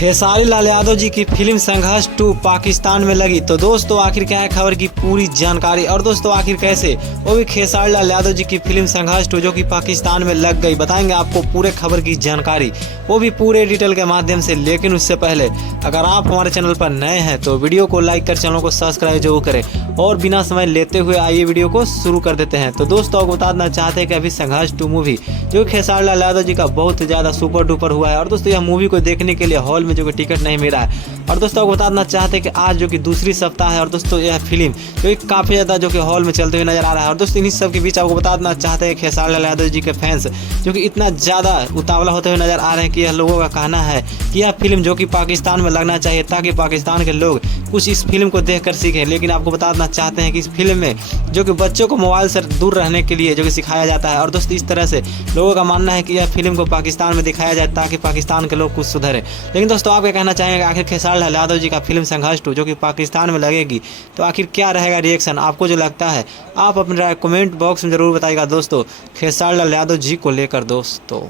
खेसारी लाल यादव जी की फिल्म संघर्ष 2 पाकिस्तान में लगी। तो दोस्तों आखिर क्या है खबर की पूरी जानकारी, और दोस्तों आखिर कैसे वो भी खेसारी लाल यादव जी की फिल्म संघर्ष 2 जो कि पाकिस्तान में लग गई, बताएंगे आपको पूरे खबर की जानकारी, वो भी पूरे डिटेल के माध्यम से। लेकिन उससे पहले अगर आप हमारे चैनल पर नए हैं तो वीडियो को लाइक कर चैनल को सब्सक्राइब जरूर करें, और बिना समय लेते हुए आइए वीडियो को शुरू कर देते हैं। तो दोस्तों आपको बताना चाहते हैं कि अभी संघर्ष 2 मूवी जो खेसारी लाल यादव जी का बहुत ज़्यादा सुपर डुपर हुआ है, और दोस्तों यह मूवी को देखने के लिए हॉल में जो कि टिकट नहीं मिला है। और दोस्तों आपको बताना चाहते हैं कि आज जो कि दूसरी सप्ताह है, और दोस्तों यह फिल्म जो कि काफ़ी ज़्यादा जो कि हॉल में चलते हुए नजर आ रहा है। और दोस्तों इन्हीं सब के बीच आपको बताना चाहते हैं खेसारी लाल यादव जी के फैंस जो कि इतना ज़्यादा उतावला होते हुए नजर आ रहे हैं कि यह लोगों का कहना है कि यह फिल्म जो कि पाकिस्तान में लगना चाहिए ताकि पाकिस्तान के लोग कुछ इस फिल्म को देखकर सीखें। लेकिन आपको बताना चाहते हैं कि इस फिल्म में जो कि बच्चों को मोबाइल से दूर रहने के लिए जो कि सिखाया जाता है, और दोस्तों इस तरह से लोगों का मानना है कि यह फिल्म को पाकिस्तान में दिखाया जाए ताकि पाकिस्तान के लोग कुछ सुधरे। लेकिन दोस्तों आप क्या कहना चाहेंगे, आखिर खेसारी लाल यादव जी का फिल्म संघर्ष 2 जो कि पाकिस्तान में लगेगी तो आखिर क्या रहेगा रिएक्शन, आपको जो लगता है आप अपने कमेंट बॉक्स में ज़रूर बताइएगा दोस्तों खेसारी लाल यादव जी को लेकर दोस्तों।